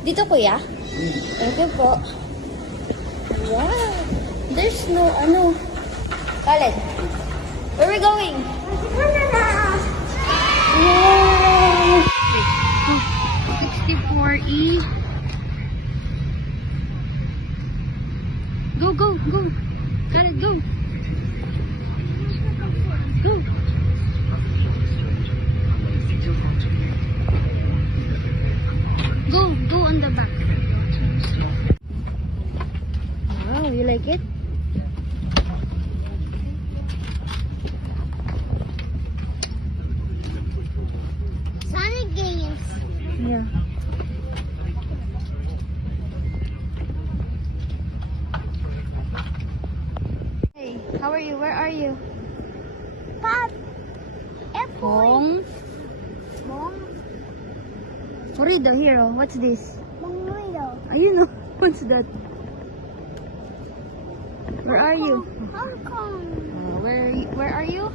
Dito, kuya? Thank you po. Wow. There's no, Khaled, where are we going? Wow. 64E. Go, go, go. Khaled, go. Go. Go on the back. Wow, you like it? Sonic games. Yeah. Hey, how are you? Where are you? Pop. Apple. Home. Mom. Read the hero. What's this? Mangulo. Ayun, oh. What's that? Where are you? Hong Kong. Where are you?